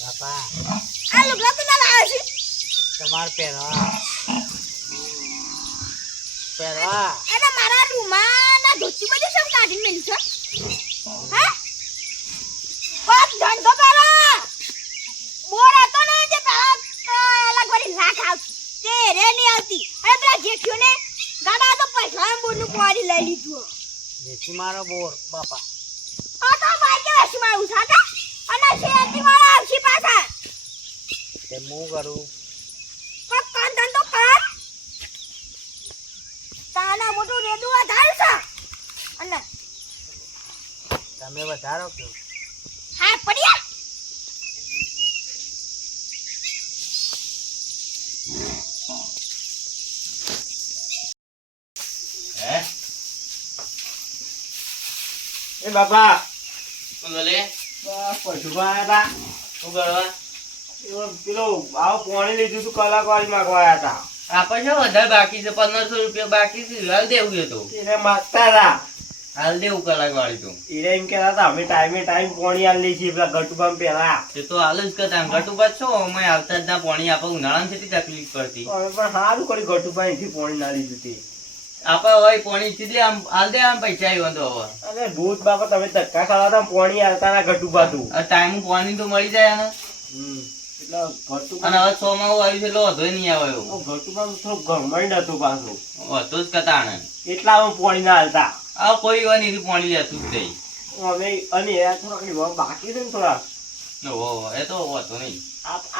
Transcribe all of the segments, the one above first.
બાપા આ લુગડા તો ના લાવ્યો છે તમાર પહેરવા પહેરવા એને મારા રૂમાના ધોતી બધું સમ કાઢીને મેલી છે હે કોક ધંધો કરો બોર હતો ને જે પેલા અલગ વળી લાખ આવતી તે રે નહીં આવતી અને પેલા જેઠિયો ને ગાડા તો પૈસા બોરનું પાડી લઈ લીધું દેશી મારો બોર બાપા આ તો બાઈક વેસી મારું સાકા અને શેતી વાળા આવશે પાછા તે હું કરું કોક કામ ધંધો કર તાના મોટું રેડું વધાર્યું છે અને તમે વધારો કે હા પડ્યા એ બાપા બોલે પશુમાં આવ્યા શું કરવા હતા પેલો આવો પાણી લીધું તું કલાકવાળી માંગવા આવ્યા આપણે છે વધારે બાકી છે 1500 રૂપિયા બાકી છે હાલ દેવું એ તો હતા એને માગતા હતા હાલ દેવું કલાક વાળી તો એને એમ કહેતા હતા અમે ટાઈમે ટાઈમ પાણી આલી છીએ પેલા ગટુબામ પેલા તે તો હાલ જ કરતા ગટુબા છો અમે આવતા જ ના પાણી આપે ઉનાળામાં કેટલી તકલીફ પડતી અમે પણ સારું કરી ગટુબા અહીંથી પાણી ના લીધું તે આપડે હોય પાણી સીધે આમ હાલ દે આમ પૈસા આવ્યો તો હવે અરે ભૂત બાપા તમે ધક્કા ખાવા હતા પાણી આલતા ના ગટુબા તું આ ટાઈમ પાણી તો મળી જાય ને એટલે ગટુબા અને હવે 6 માં આવ્યું છે એટલે વધુ નહીં આવે એવું ગટુબા થોડું ઘમંડ હતું પાછું વધુ જ કતાણ એટલા અમે પાણી ના આલતા આ કોઈ વાર નહીં પાણી લેતું જ નહીં અમે અને એ થોડાક બાકી છે ને થોડા ઓહો એ તો વધુ નહીં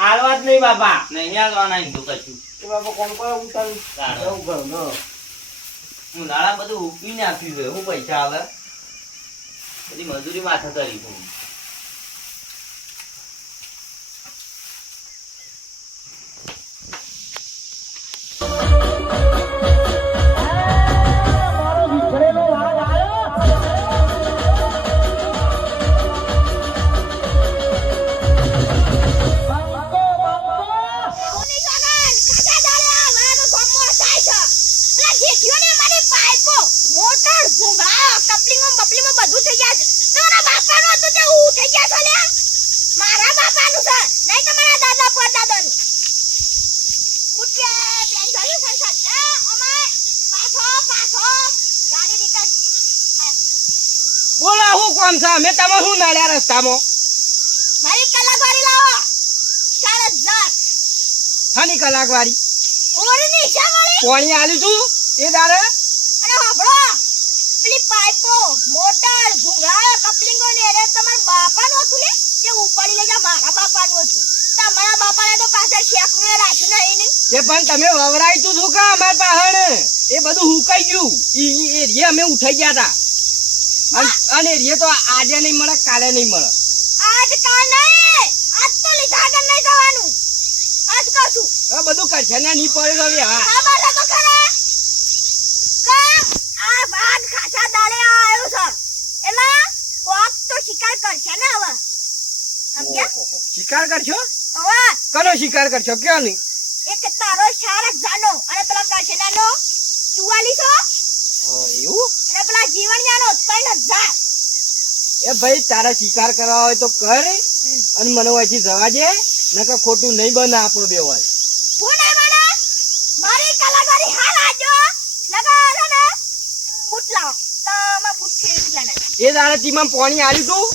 આલવા જ નહીં બાપા નહીં આવવાના નહીં તો કશું એ બાપા કોણ કોઈ ઉતાર એવું ઘર નો ઉનાળા બધું ઉકળી નાખ્યું છે હું પૈસા આવે બધી મજૂરી માથે કરી હું સોની કાકા ખાસા દાડે આ મારો ગમો થાય છે પેલા જેઠિયો ને મારી પાઇપો મોટર ભૂંગા કપલિંગો બપલિંગો બધું થઈ ગયા છે તમારા બાપાનું હતું તે હું થઈ ગયા છે લ્યા મારા બાપાનું છે નહીં તમારા દાદા પરદાદાનું ઉઠ્યા પ્લાન કર્યું સંસાર એ અમાય પાછો ગાડી નીકળ બોલો હું કોમ છે અમે તમે શું નડ્યા રસ્તામાં મારી કલાકારી લાવો 4000 હાની કલાક વાળી ઓરની છે મારી પાણી આલ્યું તું એ દાડે અને હાંભળો પેલી પાઇપો મોટર ભૂંગળા કપલિંગો ને રે તમારા બાપાનું હતું લે તે ઉપાડી લેજા મારા બાપાનું હતું તમારા બાપાને તો પાછળ શેકનું રાખ્યું નહીં ને એ પણ તમે વવરાય તું શું કા અમાર પાહણ એ બધું હુકાઈ ગયું ઈ એરિયે અમે ઉઠાઈ ગયા હતા અને એરિયે તો આજે નહીં મળે કાલે નહીં મળે આજ કાલ નહીં આજ તો લીધા આગળ નહીં જવાનું આજ કશું હવે બધું કરશે ને નહીં પડે હવે હા ખબર છે તો ખરા કામ આ બાદ ખાસા દાડે આવ્યો છે એલા કોક તો શિકાર કરશે ને હવે સમજ્યા ઓહો, શિકાર કરશો હવે કનો શિકાર કરશો કયો નહીં એક તારો શારક જાનો અને પેલા કરશનાનો 4400 એવું અને પેલા જીવણિયાનો 3000 એ ભાઈ તારા શિકાર કરવા હોય તો કર અને મને અહીંથી જવા દે નકર ખોટું નહીં બને આપણો બે હોય હું નહીં મને મારી કલાકારી હાલ આજો લગા ને બૂટ લાવો તમે બૂટ ફેરી લેના એ દાડે તીમાં પાણી આલ્યું તું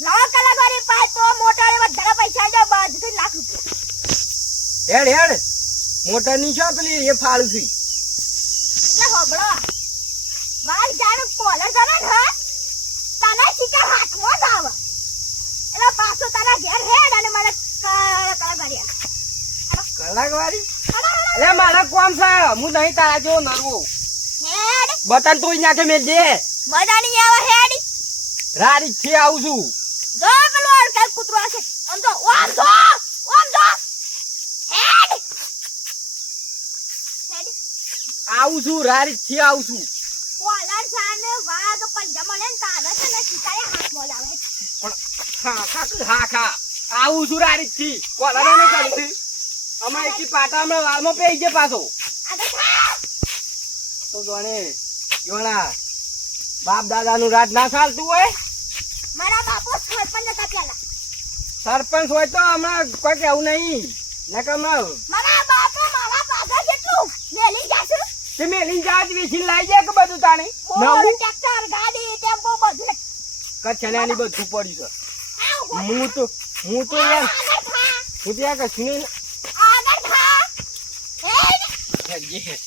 લાવો કલાકારી પાઇપો મોટર એ બધા પૈસા જો બધું લાખ રૂપિયા હેડ હેડ મોટર ની છો પેલી એ ફાળું છું એટલે હોબળો માર જાણ કોલર જરા ને તને શિકાર હાથમાં જ આવે એટલે પાછો તારા ઘેર હેડ અને મને કલાકારી કલાક વાળી અરે મારા કોમ છે હું નહીં તારા જેવો નરવો હેડ બટન તોડી નાખે મેં દે મજા નહીં આવે હેડ રારી થી આવું છું જો પેલું અડકાય કૂતરો હશે આમ તો ઓમ જો હેડ આવું છું રારી થી આવું છું કોલર જાને વાગ પંજા મળે ને તારે છે ને શિકારે હાથમાં લાવે પણ હા ખા આવું છું રારી થી કોલર ને કરું છું અમે એકી પાટામાં વાળમાં પેઈ છે પાછો આગળ થા તો જોણે યોણા બાપ દાદા નું રાજ ના ચાલતું હોય મારા બાપો સરપંચ હતા પેલા સરપંચ હોય તો હમણાં કોઈ કેવું નહીં નકર હમણાં મારા બાપે મારા પાછળ કેટલું મેલી જાશું તે મેલી જાત વેચીને લાવી જાય કે બધું તાણે બોર નવું ટ્રેક્ટર ગાડી ટેમ્પો બધું કચરાની બધું પડ્યું છે આવ હું તો યાર આગળ થા હું ત્યાં કશું નહીં આગળ થા હેડજે હેડ.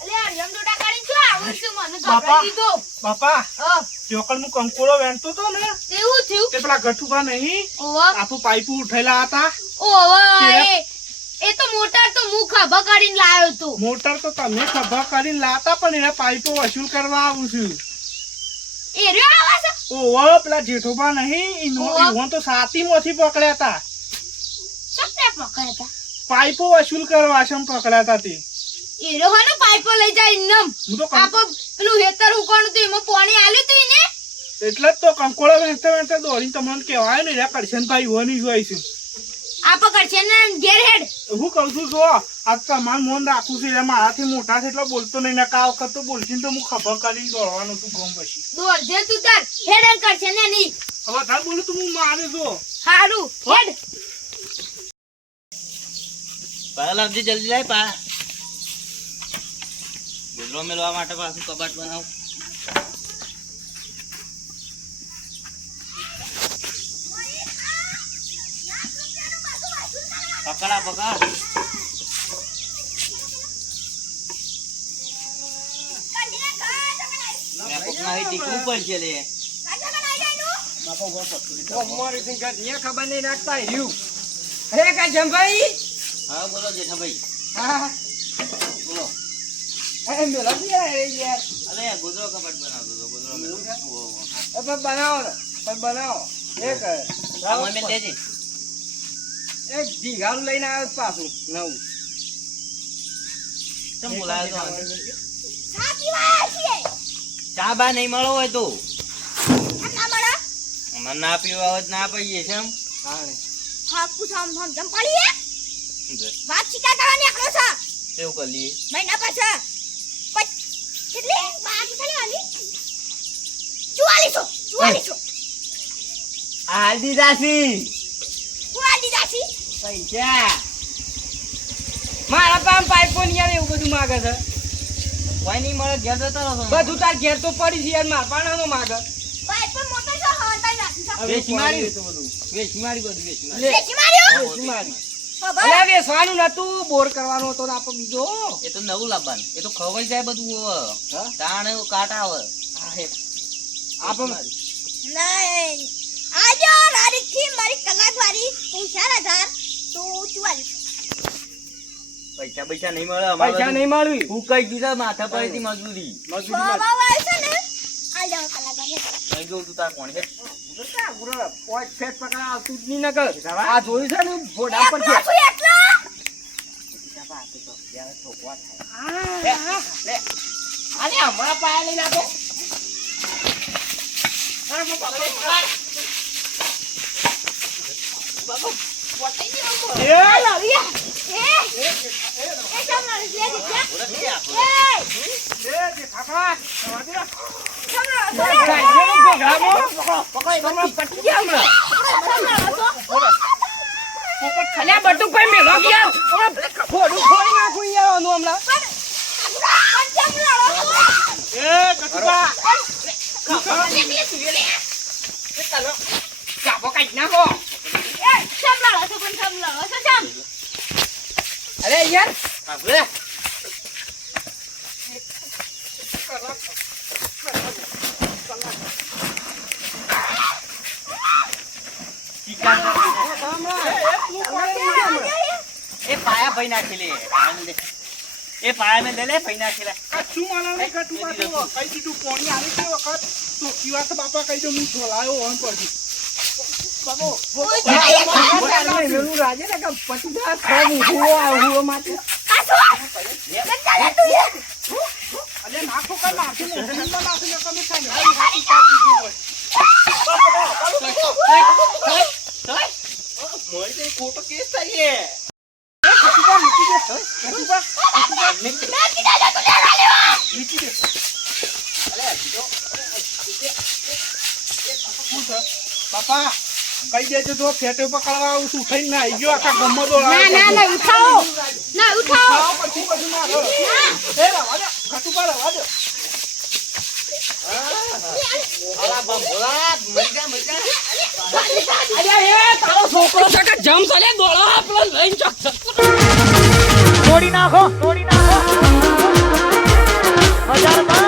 અલે હરિયમ ડોડા કાઢી શું આવું છું મને બાપા. ગભરાઈ દીધો બાપા હા ચોકડ હું કંકોડો વેણતો તો ને એવું થયું તે પેલા ગઠુભા નહીં ઓવા આપું પાઇપો ઉઠેલા હતા ઓવા કેવા? એ તો મોટર તો હું ખભા કાઢીને લાવ્યો તો મોટર તો તમે ખભા કરીને લાતા પણ એના પાઇપો વસૂલ કરવા આવું છું એ રહ્યો આવા છે ઓવો પેલા જેઠોબા નહીં ઓવા. ઈવોન તો સાતીમાંથી પકડ્યા હતા સપને પકડતા પાઇપો વસૂલ કરવા છે પકડ્યા હતા તે એ રહ્યો ને પાઇપો લઈ જાય નમ હું તો આપો પેલું હેતર ઉકોણું તો એમાં પાણી આલ્યું તું ને એટલે જ તો કંકોડો વેણતા વેણતા દોડીને તમને કહેવાય ને રે કરશનભાઈ હોવાની જોઈશું આપો કરશે ને ઘેર હેડ હું કહું છું જો આ તમારું મન રાખું છું એટલે મારાથી મોટા છે એટલે બોલતો નહીં ને કા વખત તો બોલશે ને તો હું ખબર કરીને દોડવાનું છું ગમ પછી દોડજે તું તાર હેડ એમ કરશે ને નહીં હવે તાર બોલું તો હું મારે જો હારું હેડ પાયા લાવજે જલ્દી લાય પા ગુજરો મેળવા માટે પાછું કબાટ બનાવું પકડા પકડ મેં કોકના અહીં ટીકવું પડશે લે અમારી સિંગર અહીંયા ખબર નહીં રાખતા રહ્યું અરે કાજમભાઈ હા બોલો જેઠાભાઈ હા બોલો એ મેલા બી યાર યાર અરે ગુજરો કબાટ બનાવતો હતો ગુજરો મેળવો એ પણ બનાવો ને પણ બનાવો એક આ મને દેજે એક ઢીંગાનું લઈને આવ્યો છે પાછું નવું ચમ બોલાયો તો સાચી વાત છે ચા બા નહીં મળો હોય તો ના મળે મને ના પીવા હોય તો ના પીએ છે એમ હા ને હા પૂછામ હમ જમ પડીએ વાત શીખા કરવાની આખરો છે કેવું કરી લઈએ મહિના પાછા કેટલી બાકી ચાલી આલી 4400 હાલ દીધાસી પૂરા દીધાસી પૈસા મારા પામ પાઇપો ની યાર એવું બધું માગે છે કોઈ નહીં મળે ઘેર જતા રહો બધું તાર ઘેર તો પડી છે યાર માર પાણાનો માગે ભાઈ પણ મોટો છે હવાઈ નાખી છે વેચી મારી. તો બધું વેચી મારી બધું વેચી મારી લે બેસી માર્યો વેચી મારી. ખબર અલે વેચવાનું નતું બોર કરવાનો હતો ને આપો બીજો એ તો નવું લાવવાનું એ તો ખવાઈ જાય બધું હવે. હા? તાણ એવું કાંટા આવે હા હે આપો નહીં આજો રાડી થી મારી કલાક વાળી તું 4000 તું 4400 પૈસા પૈસા નહીં મળે પૈસા નહીં મળવી હું કઈ દીધા માથા પડતી મજૂરી મજૂરી બાબા છે ને આ જાવ કલાક વાળી કઈ ગયું તું તાર કોણ છે પોઈન્ટ ફેટ પકડા આવતું જ નહીં નકર આ જોયું છે ને ભોડા પર છે પાછું એટલા અરે હમણાં પાયા લઈને આપો લવિયા એ ચાલ લે દે અરે યાર એ પાયા ભાઈ નાખી લે એ પાયા મેં લે ભાઈ નાખી લે કચ્છું માલાને કટું પાટું કઈ દીધું પોણી આવી છે વખત તો કિવા તો બાપા કઈ દો હું ઢોલાયો હોન પરથી રાજે ને પચીસ હું માટે અલે નાખો કર નાખી લે જીવનમાં નાખી લે કમે ખાઈ હાઈ હાઈ પાડી દીધું હોય મોઈ ખોટો કેસ થાય કટુબા મૂકી દે કટુબા મેં કીધા તું લેવા લેવા મૂકી દે અલે બાપા કઈ દેજો તો ફેટે પકડવા આવું છું ઉઠાઈને ના આવી ગયો આખા ગમમાં તો ના ના ના ઉઠાવો ના ઉઠાવો પછી બધું મારો એ રવા દે ખટુ પર રવા દે અલા બંબોલા મજા અરે એ તારો છોકરો છે કે જમ ચાલે દોડો પેલો લઈને ચોક તોડી નાખો 1000 રૂપિયા